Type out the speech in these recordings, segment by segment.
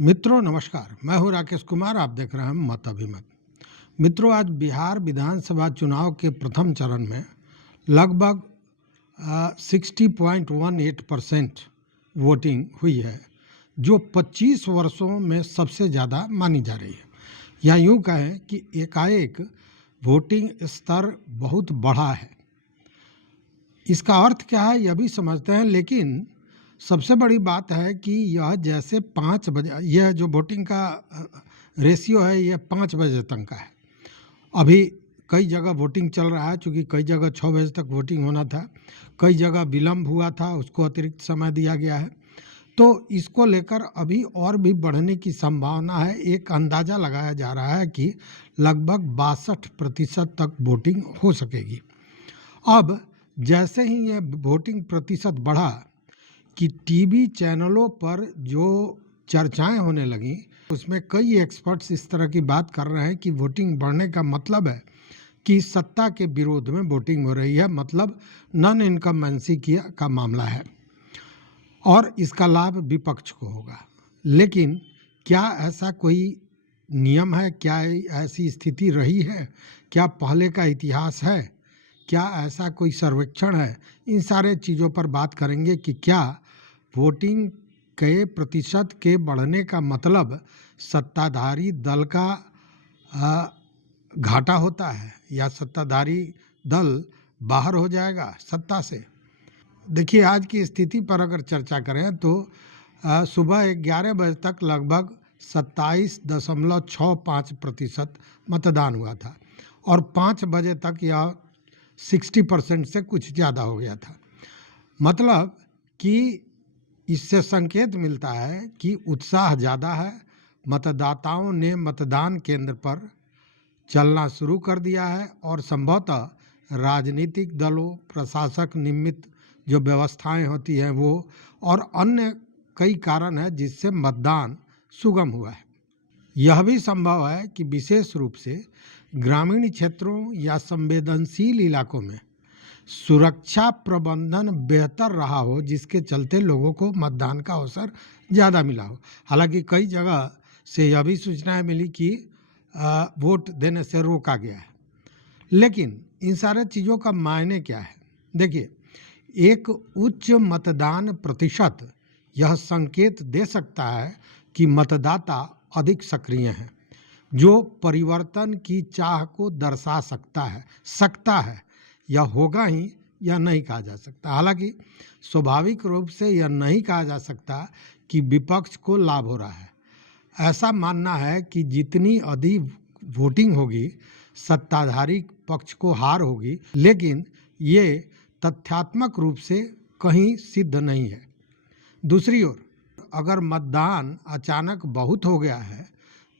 मित्रों नमस्कार, मैं हूं राकेश कुमार। आप देख रहे हैं मत अभिमत। मित्रों, आज बिहार विधानसभा चुनाव के प्रथम चरण में लगभग 60.18% वोटिंग हुई है, जो 25 वर्षों में सबसे ज़्यादा मानी जा रही है। या यूँ कहें कि एकाएक वोटिंग स्तर बहुत बढ़ा है। इसका अर्थ क्या है यह भी समझते हैं, लेकिन सबसे बड़ी बात है कि यह जैसे 5 बजे, यह जो वोटिंग का रेशियो है यह 5 बजे तक का है। अभी कई जगह वोटिंग चल रहा है, चूँकि कई जगह 6 बजे तक वोटिंग होना था, कई जगह विलम्ब हुआ था, उसको अतिरिक्त समय दिया गया है। तो इसको लेकर अभी और भी बढ़ने की संभावना है। एक अंदाज़ा लगाया जा रहा है कि लगभग 62% तक वोटिंग हो सकेगी। अब जैसे ही ये वोटिंग प्रतिशत बढ़ा कि टीवी चैनलों पर जो चर्चाएं होने लगीं, उसमें कई एक्सपर्ट्स इस तरह की बात कर रहे हैं कि वोटिंग बढ़ने का मतलब है कि सत्ता के विरोध में वोटिंग हो रही है, मतलब नॉन इनकम्बेंसी का मामला है और इसका लाभ विपक्ष को होगा। लेकिन क्या ऐसा कोई नियम है? क्या ऐसी स्थिति रही है? क्या पहले का इतिहास है? क्या ऐसा कोई सर्वेक्षण है? इन सारे चीज़ों पर बात करेंगे कि क्या वोटिंग के प्रतिशत के बढ़ने का मतलब सत्ताधारी दल का घाटा होता है या सत्ताधारी दल बाहर हो जाएगा सत्ता से। देखिए, आज की स्थिति पर अगर चर्चा करें तो सुबह 11 बजे तक लगभग 27.65% मतदान हुआ था और 5 बजे तक यह 60% से कुछ ज़्यादा हो गया था। मतलब कि इससे संकेत मिलता है कि उत्साह ज़्यादा है। मतदाताओं ने मतदान केंद्र पर चलना शुरू कर दिया है और संभवतः राजनीतिक दलों, प्रशासक निमित्त जो व्यवस्थाएं होती हैं वो और अन्य कई कारण हैं जिससे मतदान सुगम हुआ है। यह भी संभव है कि विशेष रूप से ग्रामीण क्षेत्रों या संवेदनशील इलाकों में सुरक्षा प्रबंधन बेहतर रहा हो, जिसके चलते लोगों को मतदान का अवसर ज़्यादा मिला हो। हालांकि कई जगह से यह भी सूचनाएं मिली कि वोट देने से रोका गया है। लेकिन इन सारे चीज़ों का मायने क्या है? देखिए, एक उच्च मतदान प्रतिशत यह संकेत दे सकता है कि मतदाता अधिक सक्रिय हैं, जो परिवर्तन की चाह को दर्शा सकता है। यह होगा ही, यह नहीं कहा जा सकता। हालांकि स्वाभाविक रूप से यह नहीं कहा जा सकता कि विपक्ष को लाभ हो रहा है। ऐसा मानना है कि जितनी अधिक वोटिंग होगी सत्ताधारी पक्ष को हार होगी, लेकिन ये तथ्यात्मक रूप से कहीं सिद्ध नहीं है। दूसरी ओर, अगर मतदान अचानक बहुत हो गया है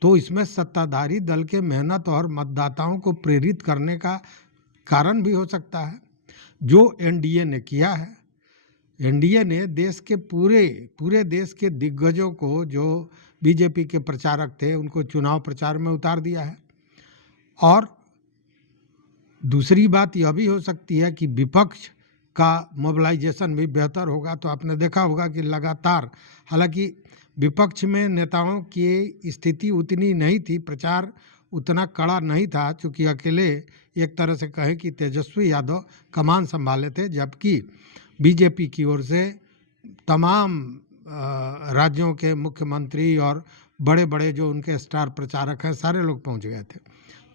तो इसमें सत्ताधारी दल के मेहनत और मतदाताओं को प्रेरित करने का कारण भी हो सकता है, जो एनडीए ने किया है। एनडीए ने देश के पूरे देश के दिग्गजों को, जो बीजेपी के प्रचारक थे, उनको चुनाव प्रचार में उतार दिया है। और दूसरी बात यह भी हो सकती है कि विपक्ष का मोबिलाइजेशन भी बेहतर होगा। तो आपने देखा होगा कि लगातार, हालांकि विपक्ष में नेताओं की स्थिति उतनी नहीं थी, प्रचार उतना कड़ा नहीं था, चूँकि अकेले एक तरह से कहें कि तेजस्वी यादव कमान संभाले थे, जबकि बीजेपी की ओर से तमाम राज्यों के मुख्यमंत्री और बड़े बड़े जो उनके स्टार प्रचारक हैं, सारे लोग पहुंच गए थे।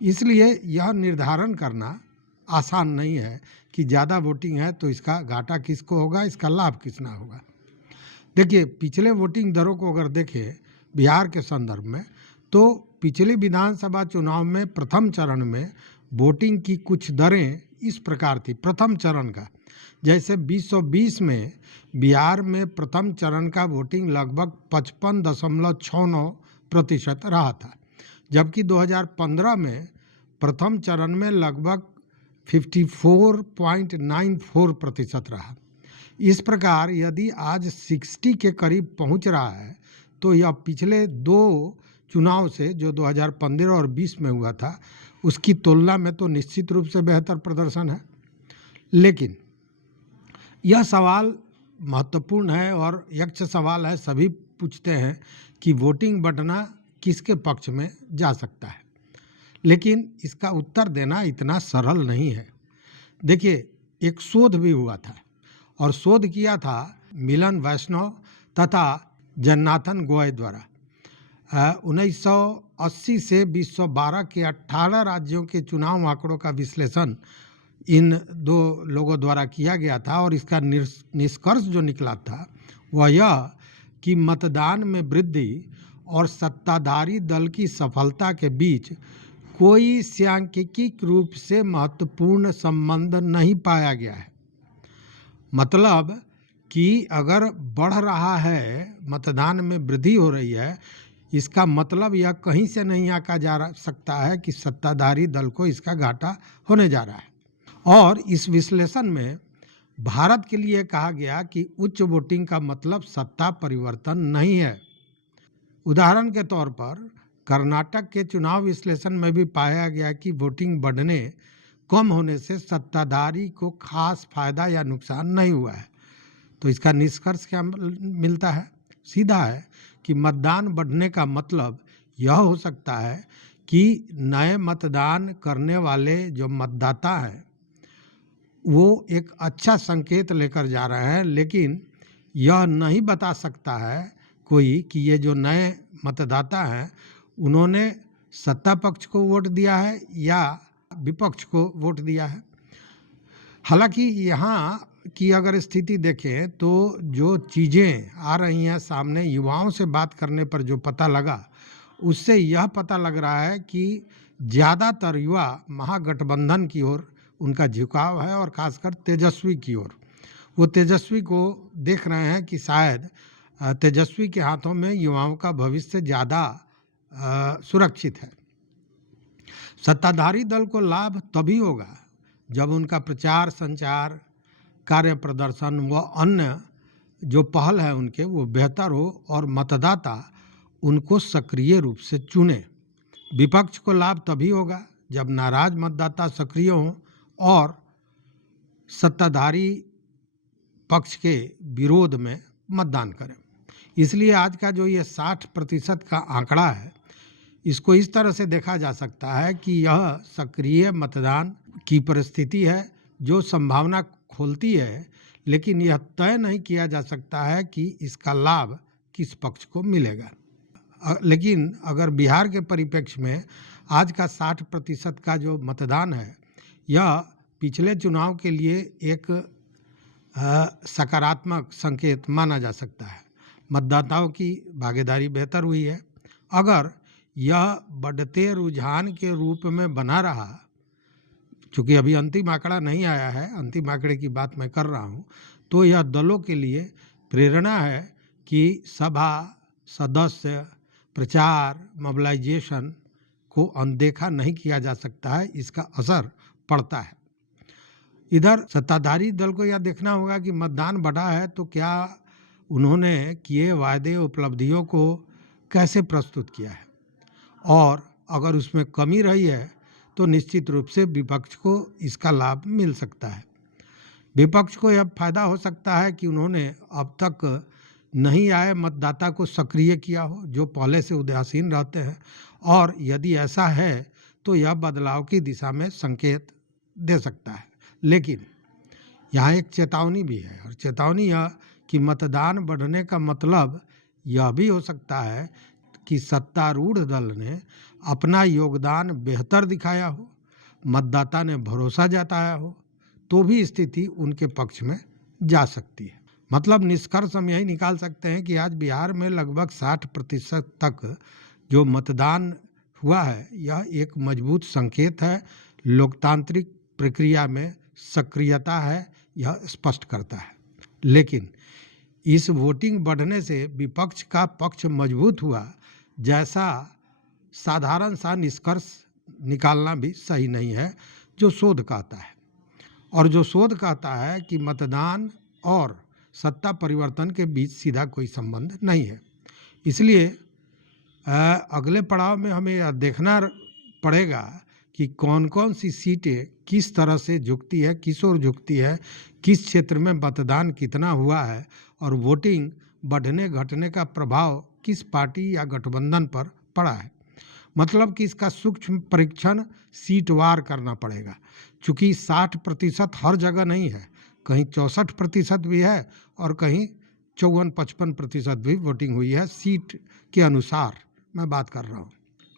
इसलिए यह निर्धारण करना आसान नहीं है कि ज़्यादा वोटिंग है तो इसका घाटा किसको होगा, इसका लाभ किसना होगा। देखिए, पिछले वोटिंग दरों को अगर देखें बिहार के संदर्भ में, तो पिछले विधानसभा चुनाव में प्रथम चरण में वोटिंग की कुछ दरें इस प्रकार थी। प्रथम चरण का, जैसे 2020 में बिहार में प्रथम चरण का वोटिंग लगभग 55.69% रहा था, जबकि 2015 में प्रथम चरण में लगभग 54.94% रहा। इस प्रकार यदि आज 60 के करीब पहुंच रहा है तो यह पिछले 2 चुनाव से, जो 2015 और 20 में हुआ था, उसकी तुलना में तो निश्चित रूप से बेहतर प्रदर्शन है। लेकिन यह सवाल महत्वपूर्ण है और यक्ष सवाल है, सभी पूछते हैं कि वोटिंग बढ़ना किसके पक्ष में जा सकता है, लेकिन इसका उत्तर देना इतना सरल नहीं है। देखिए, एक शोध भी हुआ था और शोध किया था मिलन वैष्णव तथा जन्नाथन गोयल द्वारा। 1980 से 2012 के 18 राज्यों के चुनाव आंकड़ों का विश्लेषण इन दो लोगों द्वारा किया गया था और इसका निष्कर्ष जो निकला था वह यह कि मतदान में वृद्धि और सत्ताधारी दल की सफलता के बीच कोई सांख्यिकीय रूप से महत्वपूर्ण संबंध नहीं पाया गया है। मतलब कि अगर बढ़ रहा है, मतदान में वृद्धि हो रही है, इसका मतलब यह कहीं से नहीं आका जा सकता है कि सत्ताधारी दल को इसका घाटा होने जा रहा है। और इस विश्लेषण में भारत के लिए कहा गया कि उच्च वोटिंग का मतलब सत्ता परिवर्तन नहीं है। उदाहरण के तौर पर कर्नाटक के चुनाव विश्लेषण में भी पाया गया कि वोटिंग बढ़ने कम होने से सत्ताधारी को खास फायदा या नुकसान नहीं हुआ है। तो इसका निष्कर्ष क्या मिलता है? सीधा है कि मतदान बढ़ने का मतलब यह हो सकता है कि नए मतदान करने वाले जो मतदाता हैं वो एक अच्छा संकेत लेकर जा रहे हैं, लेकिन यह नहीं बता सकता है कोई कि ये जो नए मतदाता हैं उन्होंने सत्ता पक्ष को वोट दिया है या विपक्ष को वोट दिया है। हालांकि यहाँ की अगर स्थिति देखें तो जो चीज़ें आ रही हैं सामने, युवाओं से बात करने पर जो पता लगा उससे यह पता लग रहा है कि ज़्यादातर युवा महागठबंधन की ओर उनका झुकाव है और खासकर तेजस्वी की ओर। वो तेजस्वी को देख रहे हैं कि शायद तेजस्वी के हाथों में युवाओं का भविष्य ज़्यादा सुरक्षित है। सत्ताधारी दल को लाभ तभी होगा जब उनका प्रचार, संचार, कार्य प्रदर्शन व अन्य जो पहल है उनके वो बेहतर हो और मतदाता उनको सक्रिय रूप से चुने। विपक्ष को लाभ तभी होगा जब नाराज मतदाता सक्रिय हों और सत्ताधारी पक्ष के विरोध में मतदान करें। इसलिए आज का जो ये 60% का आंकड़ा है, इसको इस तरह से देखा जा सकता है कि यह सक्रिय मतदान की परिस्थिति है जो संभावना खोलती है, लेकिन यह तय नहीं किया जा सकता है कि इसका लाभ किस पक्ष को मिलेगा। लेकिन अगर बिहार के परिप्रेक्ष्य में आज का 60% का जो मतदान है, यह पिछले चुनाव के लिए एक सकारात्मक संकेत माना जा सकता है। मतदाताओं की भागीदारी बेहतर हुई है। अगर यह बढ़ते रुझान के रूप में बना रहा, चूँकि अभी अंतिम आंकड़ा नहीं आया है, अंतिम आंकड़े की बात मैं कर रहा हूँ, तो यह दलों के लिए प्रेरणा है कि सभा, सदस्य, प्रचार, मोबिलाइजेशन को अनदेखा नहीं किया जा सकता है, इसका असर पड़ता है। इधर सत्ताधारी दल को यह देखना होगा कि मतदान बढ़ा है तो क्या उन्होंने किए वायदे, उपलब्धियों को कैसे प्रस्तुत किया है, और अगर उसमें कमी रही है तो निश्चित रूप से विपक्ष को इसका लाभ मिल सकता है। विपक्ष को यह फायदा हो सकता है कि उन्होंने अब तक नहीं आए मतदाता को सक्रिय किया हो जो पहले से उदासीन रहते हैं, और यदि ऐसा है तो यह बदलाव की दिशा में संकेत दे सकता है। लेकिन यहाँ एक चेतावनी भी है, और चेतावनी यह कि मतदान बढ़ने का मतलब यह भी हो सकता है कि सत्तारूढ़ दल ने अपना योगदान बेहतर दिखाया हो, मतदाता ने भरोसा जताया हो, तो भी स्थिति उनके पक्ष में जा सकती है। मतलब निष्कर्ष हम यही निकाल सकते हैं कि आज बिहार में लगभग 60% तक जो मतदान हुआ है, यह एक मजबूत संकेत है, लोकतांत्रिक प्रक्रिया में सक्रियता है, यह स्पष्ट करता है। लेकिन इस वोटिंग बढ़ने से विपक्ष का पक्ष मजबूत हुआ जैसा साधारण सा निष्कर्ष निकालना भी सही नहीं है, जो शोध कहता है। और जो शोध कहता है कि मतदान और सत्ता परिवर्तन के बीच सीधा कोई संबंध नहीं है। इसलिए अगले पड़ाव में हमें यह देखना पड़ेगा कि कौन कौन सी सीटें किस तरह से झुकती है, किस ओर झुकती है, किस क्षेत्र में मतदान कितना हुआ है, और वोटिंग बढ़ने घटने का प्रभाव किस पार्टी या गठबंधन पर पड़ा है। मतलब कि इसका सूक्ष्म परीक्षण सीटवार करना पड़ेगा, चूँकि 60% हर जगह नहीं है, कहीं 64% भी है और कहीं 54-55% भी वोटिंग हुई है, सीट के अनुसार मैं बात कर रहा हूँ।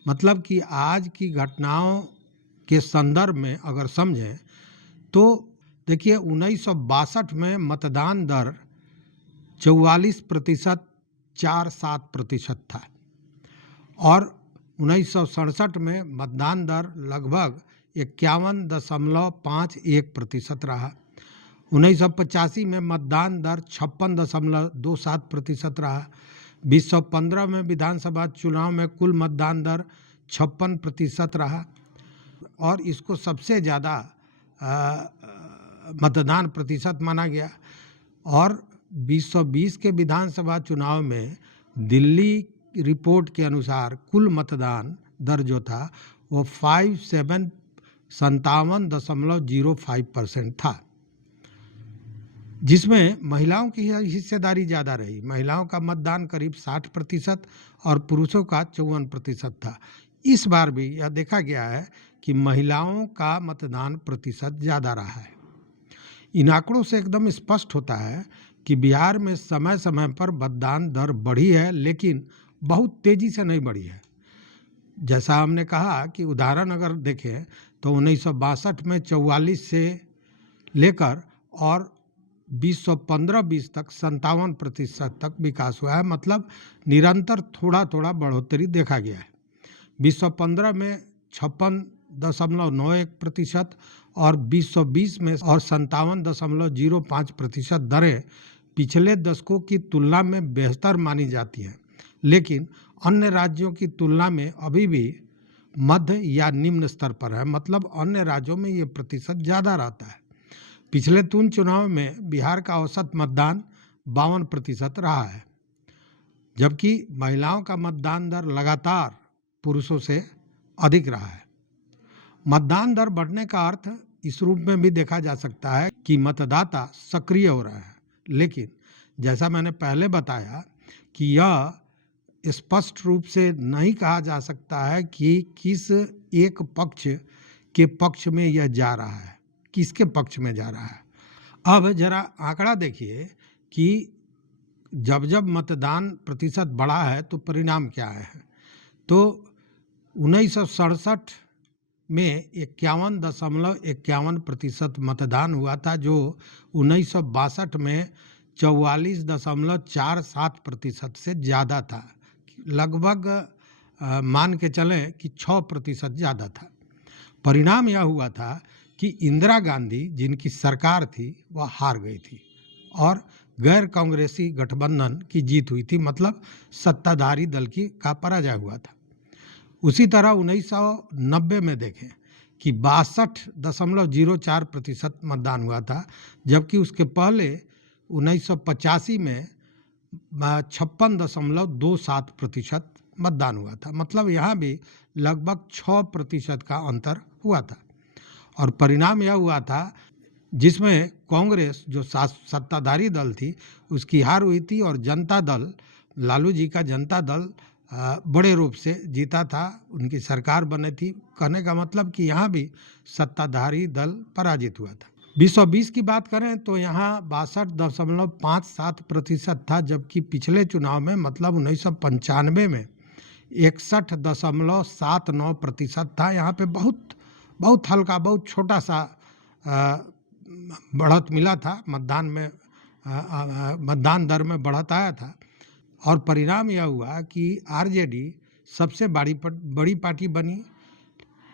मतलब कि आज की घटनाओं के संदर्भ में अगर समझें तो देखिए 1962 में मतदान दर 44% 47% था और 1967 में मतदान दर लगभग 51.51% रहा। 1985 में मतदान दर 56.27% रहा। 2015 में विधानसभा चुनाव में कुल मतदान दर 56% रहा और इसको सबसे ज़्यादा मतदान प्रतिशत माना गया। और 2020 के विधानसभा चुनाव में दिल्ली रिपोर्ट के अनुसार कुल मतदान दर जो था वो 57.05% था, जिसमें महिलाओं की हिस्सेदारी ज़्यादा रही। महिलाओं का मतदान करीब 60% और पुरुषों का 54% था। इस बार भी यह देखा गया है कि महिलाओं का मतदान प्रतिशत ज़्यादा रहा है। इन आंकड़ों से एकदम स्पष्ट होता है कि बिहार में समय समय पर मतदान दर बढ़ी है, लेकिन बहुत तेज़ी से नहीं बढ़ी है। जैसा हमने कहा कि उदाहरण अगर देखें तो 1962 में 44 से लेकर और 2015-20 तक 57% तक विकास हुआ है, मतलब निरंतर थोड़ा थोड़ा बढ़ोतरी देखा गया है। 2015 में 56.91% और 2020 में और 57.05% दरें पिछले दशकों की तुलना में बेहतर मानी जाती हैं, लेकिन अन्य राज्यों की तुलना में अभी भी मध्य या निम्न स्तर पर है। मतलब अन्य राज्यों में ये प्रतिशत ज़्यादा रहता है। पिछले 3 चुनाव में बिहार का औसत मतदान 52% रहा है, जबकि महिलाओं का मतदान दर लगातार पुरुषों से अधिक रहा है। मतदान दर बढ़ने का अर्थ इस रूप में भी देखा जा सकता है कि मतदाता सक्रिय हो रहे हैं, लेकिन जैसा मैंने पहले बताया कि यह स्पष्ट रूप से नहीं कहा जा सकता है कि किस एक पक्ष के पक्ष में यह जा रहा है, किसके पक्ष में जा रहा है। अब जरा आंकड़ा देखिए कि जब जब मतदान प्रतिशत बढ़ा है तो परिणाम क्या है। तो 1967 में 51.51% मतदान हुआ था, जो 1962 में 44.47% से ज़्यादा था। लगभग मान के चलें कि 6% ज़्यादा था। परिणाम यह हुआ था कि इंदिरा गांधी, जिनकी सरकार थी, वह हार गई थी और गैर कांग्रेसी गठबंधन की जीत हुई थी, मतलब सत्ताधारी दल का पराजय हुआ था। उसी तरह 1990 में देखें कि 62.04% मतदान हुआ था, जबकि उसके पहले 1985 में 56.27% मतदान हुआ था। मतलब यहाँ भी लगभग 6% का अंतर हुआ था। और परिणाम यह हुआ था जिसमें कांग्रेस, जो सत्ताधारी दल थी, उसकी हार हुई थी और जनता दल, लालू जी का जनता दल बड़े रूप से जीता था, उनकी सरकार बनी थी। कहने का मतलब कि यहाँ भी सत्ताधारी दल पराजित हुआ था। 2020 की बात करें तो यहाँ 62.57% था, जबकि पिछले चुनाव में मतलब 1995 में 61.79% था। यहाँ पे बहुत हल्का, बहुत छोटा सा बढ़त मिला था, मतदान दर में बढ़त आया था। और परिणाम यह हुआ कि आरजेडी सबसे बड़ी पार्टी बनी,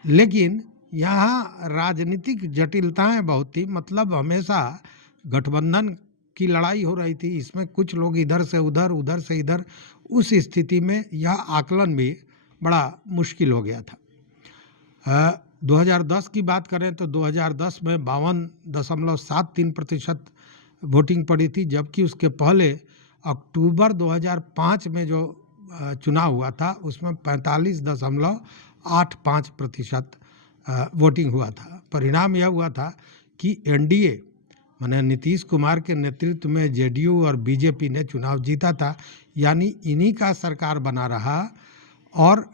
लेकिन यहाँ राजनीतिक जटिलताएं बहुत थी। मतलब हमेशा गठबंधन की लड़ाई हो रही थी, इसमें कुछ लोग इधर से उधर, उधर से इधर। उस स्थिति में यह आकलन भी बड़ा मुश्किल हो गया था। 2010 की बात करें तो 2010 में 52.73% वोटिंग पड़ी थी, जबकि उसके पहले अक्टूबर 2005 में जो चुनाव हुआ था उसमें 45.85% वोटिंग हुआ था। परिणाम यह हुआ था कि एनडीए माने नीतीश कुमार के नेतृत्व में जेडीयू और बीजेपी ने चुनाव जीता था, यानी इन्हीं का सरकार बना रहा। और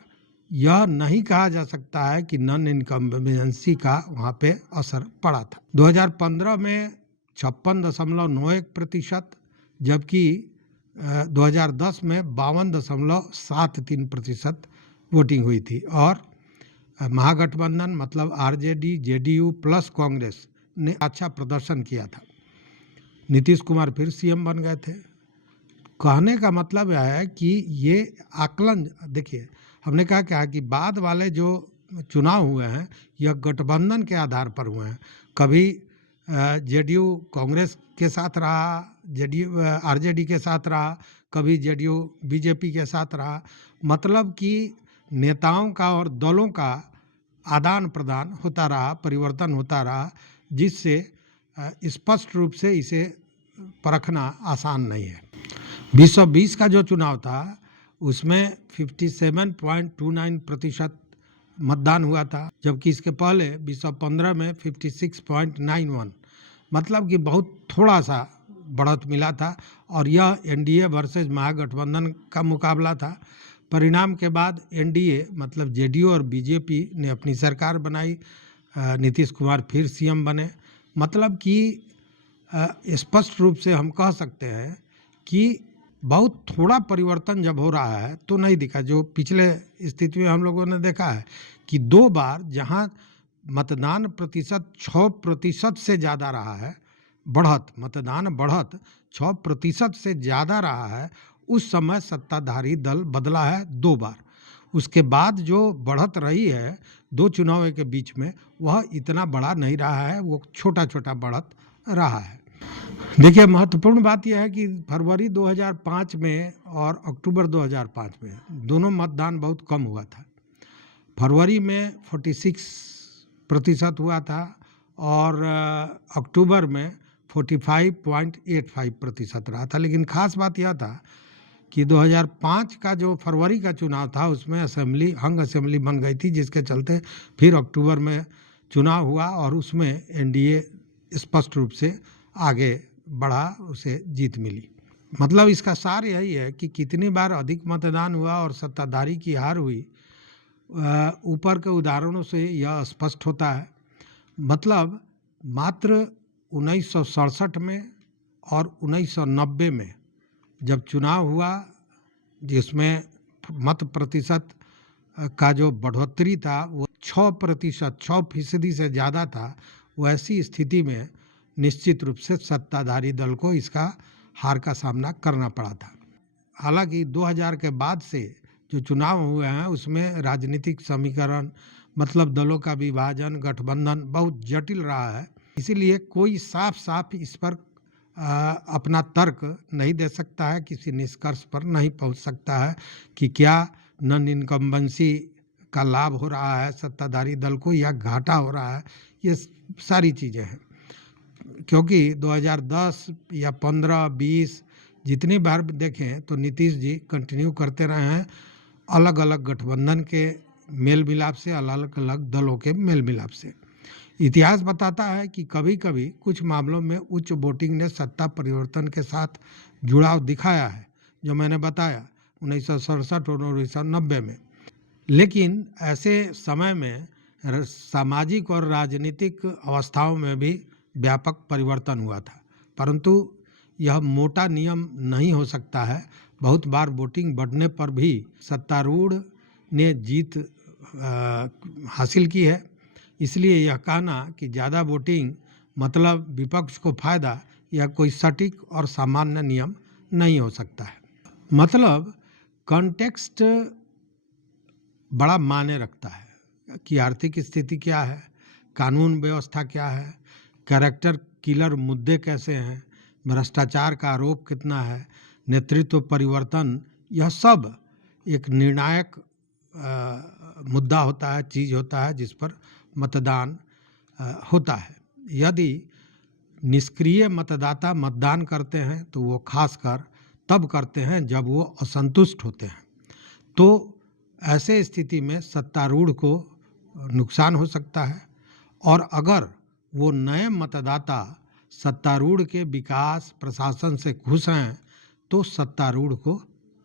यह नहीं कहा जा सकता है कि नॉन इनकम्बेंसी का वहाँ पे असर पड़ा था। 2015 में 56.91%, जबकि 2010 में 52.73% वोटिंग हुई थी। और महागठबंधन मतलब आरजेडी, जेडीयू प्लस कांग्रेस ने अच्छा प्रदर्शन किया था। नीतीश कुमार फिर सीएम बन गए थे। कहने का मतलब यह है कि ये आकलन देखिए, हमने कहा क्या कि बाद वाले जो चुनाव हुए हैं यह गठबंधन के आधार पर हुए हैं। कभी जेडीयू कांग्रेस के साथ रहा, जेडीयू आरजेडी के साथ रहा, कभी जेडीयू बीजेपी के साथ रहा। मतलब कि नेताओं का और दलों का आदान प्रदान होता रहा, परिवर्तन होता रहा, जिससे स्पष्ट रूप से इसे परखना आसान नहीं है। 2020 का जो चुनाव था उसमें 57.29% मतदान हुआ था, जबकि इसके पहले 2015 में 56.91, मतलब कि बहुत थोड़ा सा बढ़त मिला था। और यह एनडीए वर्सेस महागठबंधन का मुकाबला था। परिणाम के बाद एनडीए मतलब जेडीयू और बीजेपी ने अपनी सरकार बनाई। नीतीश कुमार फिर सीएम बने। मतलब कि स्पष्ट रूप से हम कह सकते हैं कि बहुत थोड़ा परिवर्तन जब हो रहा है तो नहीं दिखा। जो पिछले स्थिति में हम लोगों ने देखा है कि 2 बार जहां मतदान प्रतिशत 6% से ज़्यादा रहा है, मतदान बढ़त 6% से ज़्यादा रहा है, उस समय सत्ताधारी दल बदला है 2 बार। उसके बाद जो बढ़त रही है 2 चुनाव के बीच में, वह इतना बड़ा नहीं रहा है, वो छोटा छोटा बढ़त रहा है। देखिए, महत्वपूर्ण बात यह है कि फरवरी 2005 में और अक्टूबर 2005 में दोनों मतदान बहुत कम हुआ था। फरवरी में 46% हुआ था और अक्टूबर में 45.85% रहा था। लेकिन खास बात यह था कि 2005 का जो फरवरी का चुनाव था उसमें हंग असेंबली बन गई थी, जिसके चलते फिर अक्टूबर में चुनाव हुआ और उसमें एनडीए स्पष्ट रूप से आगे बढ़ा, उसे जीत मिली। मतलब इसका सार यही है कि कितनी बार अधिक मतदान हुआ और सत्ताधारी की हार हुई, ऊपर के उदाहरणों से यह स्पष्ट होता है। मतलब मात्र 1967 में और 1990 में जब चुनाव हुआ, जिसमें मत प्रतिशत का जो बढ़ोतरी था वो 6% से ज़्यादा था, वैसी स्थिति में निश्चित रूप से सत्ताधारी दल को इसका हार का सामना करना पड़ा था। हालांकि 2000 के बाद से जो चुनाव हुए हैं उसमें राजनीतिक समीकरण मतलब दलों का विभाजन, गठबंधन बहुत जटिल रहा है। इसीलिए कोई साफ साफ इस पर अपना तर्क नहीं दे सकता है, किसी निष्कर्ष पर नहीं पहुंच सकता है कि क्या नॉन इनकम्बेंसी का लाभ हो रहा है सत्ताधारी दल को या घाटा हो रहा है। ये सारी चीज़ें हैं, क्योंकि 2010 या 15, 20 जितनी बार देखें तो नीतीश जी कंटिन्यू करते रहे हैं अलग अलग गठबंधन के मेल मिलाप से, अलग अलग दलों के मेल मिलाप से। इतिहास बताता है कि कभी कभी कुछ मामलों में उच्च वोटिंग ने सत्ता परिवर्तन के साथ जुड़ाव दिखाया है, जो मैंने बताया 1967 और 1990 में। लेकिन ऐसे समय में सामाजिक और राजनीतिक अवस्थाओं में भी व्यापक परिवर्तन हुआ था, परंतु यह मोटा नियम नहीं हो सकता है। बहुत बार वोटिंग बढ़ने पर भी सत्तारूढ़ ने जीत हासिल की है। इसलिए यह कहना कि ज़्यादा वोटिंग मतलब विपक्ष को फायदा, यह कोई सटीक और सामान्य नियम नहीं हो सकता है। मतलब कॉन्टेक्स्ट बड़ा मायने रखता है कि आर्थिक स्थिति क्या है, कानून व्यवस्था क्या है, कैरेक्टर किलर मुद्दे कैसे हैं, भ्रष्टाचार का आरोप कितना है, नेतृत्व परिवर्तन, यह सब एक निर्णायक मुद्दा होता है, चीज़ होता है जिस पर मतदान होता है। यदि निष्क्रिय मतदाता मतदान करते हैं तो वो खासकर तब करते हैं जब वो असंतुष्ट होते हैं। तो ऐसे स्थिति में सत्तारूढ़ को नुकसान हो सकता है। और अगर वो नए मतदाता सत्तारूढ़ के विकास प्रशासन से खुश हैं तो सत्तारूढ़ को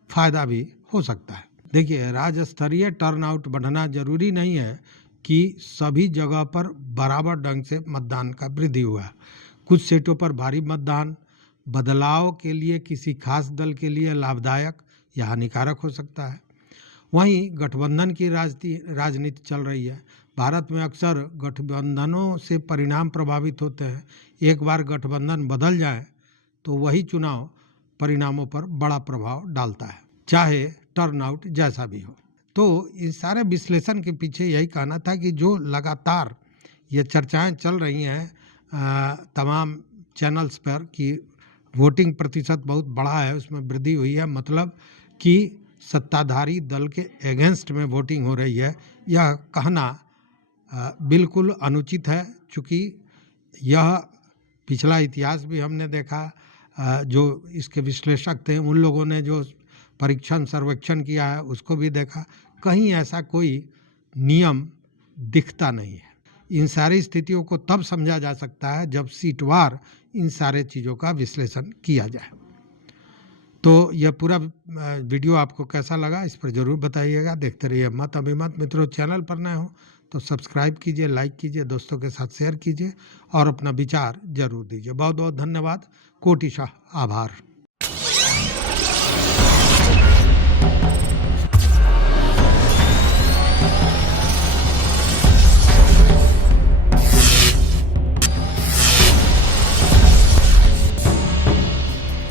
फायदा भी हो सकता है। देखिए, राज्य स्तरीय टर्नआउट बढ़ना जरूरी नहीं है कि सभी जगह पर बराबर ढंग से मतदान का वृद्धि हुआ। कुछ सीटों पर भारी मतदान बदलाव के लिए किसी खास दल के लिए लाभदायक या हानिकारक हो सकता है। वहीं गठबंधन की राजनीति चल रही है। भारत में अक्सर गठबंधनों से परिणाम प्रभावित होते हैं। एक बार गठबंधन बदल जाए तो वही चुनाव परिणामों पर बड़ा प्रभाव डालता है, चाहे टर्नआउट जैसा भी हो। तो इस सारे विश्लेषण के पीछे यही कहना था कि जो लगातार ये चर्चाएं चल रही हैं तमाम चैनल्स पर कि वोटिंग प्रतिशत बहुत बढ़ा है, उसमें वृद्धि हुई है, मतलब कि सत्ताधारी दल के अगेंस्ट में वोटिंग हो रही है, यह कहना बिल्कुल अनुचित है। चूँकि यह पिछला इतिहास भी हमने देखा, जो इसके विश्लेषक थे उन लोगों ने जो परीक्षण सर्वेक्षण किया है उसको भी देखा, कहीं ऐसा कोई नियम दिखता नहीं है। इन सारी स्थितियों को तब समझा जा सकता है जब सीटवार इन सारे चीज़ों का विश्लेषण किया जाए। तो यह पूरा वीडियो आपको कैसा लगा इस पर ज़रूर बताइएगा। देखते रहिए मत अभिमत। मित्रों, चैनल पर नए हो तो सब्सक्राइब कीजिए, लाइक कीजिए, दोस्तों के साथ शेयर कीजिए और अपना विचार जरूर दीजिए। बहुत बहुत धन्यवाद, कोटिशः आभार।